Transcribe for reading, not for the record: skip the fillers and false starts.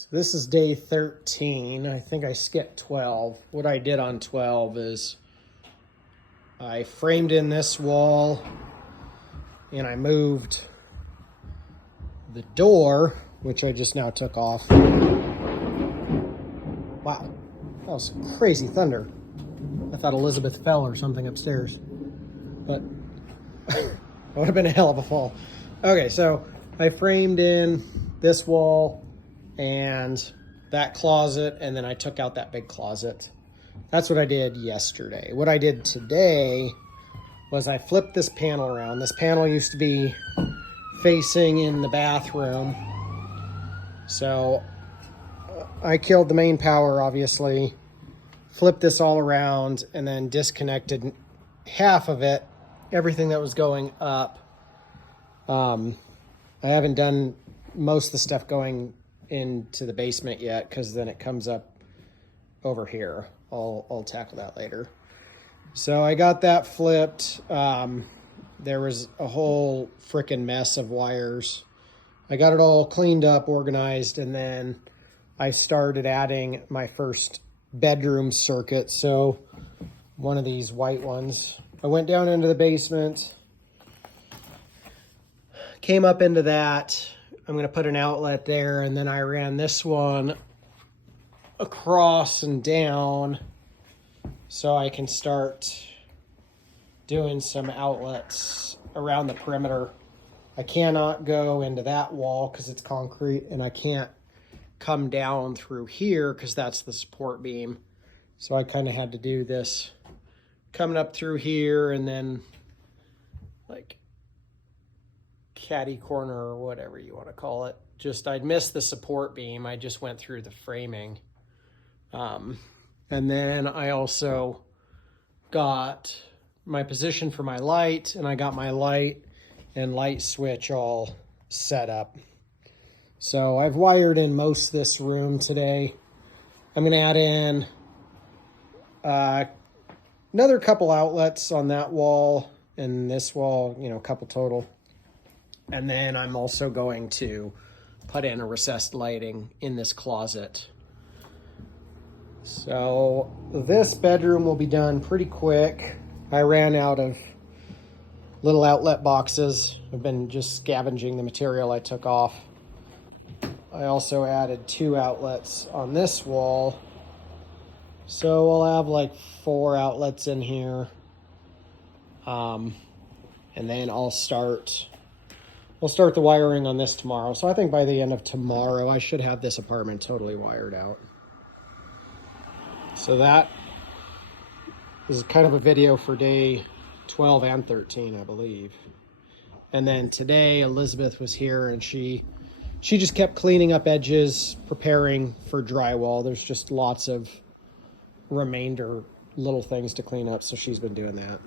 So this is day 13. I think I skipped 12. What I did on 12 is I framed in this wall and I moved the door, which I just now took off. Wow, that was crazy thunder. I thought Elizabeth fell or something upstairs, but it would have been a hell of a fall. Okay, so I framed in this wall and that closet, and then I took out that big closet. That's what I did yesterday. What I did today was I flipped this panel around. This panel used to be facing in the bathroom. So I killed the main power, obviously, flipped this all around, and then disconnected half of it, everything that was going up. I haven't done most of the stuff going into the basement yet, because then it comes up over here. I'll tackle that later. So I got that flipped. There was a whole freaking mess of wires. I got it all cleaned up, organized, and then I started adding my first bedroom circuit. So one of these white ones. I went down into the basement, came up into that. I'm going to put an outlet there, and then I ran this one across and down so I can start doing some outlets around the perimeter. I cannot go into that wall because it's concrete, and I can't come down through here because that's the support beam. So I kind of had to do this coming up through here and then like catty corner or whatever you want to call it. Just I'd missed the support beam. I just went through the framing. And then I also got my position for my light, and I got my light and light switch all set up. So I've wired in most of this room today. I'm going to add in another couple outlets on that wall and this wall, a couple total. And then I'm also going to put in a recessed lighting in this closet. So this bedroom will be done pretty quick. I ran out of little outlet boxes. I've been just scavenging the material I took off. I also added 2 outlets on this wall. So I'll have like 4 outlets in here. And then I'll start the wiring on this tomorrow. So I think by the end of tomorrow, I should have this apartment totally wired out. So that is kind of a video for day 12 and 13, I believe. And then today, Elizabeth was here, and she just kept cleaning up edges, preparing for drywall. There's just lots of remainder little things to clean up, so she's been doing that.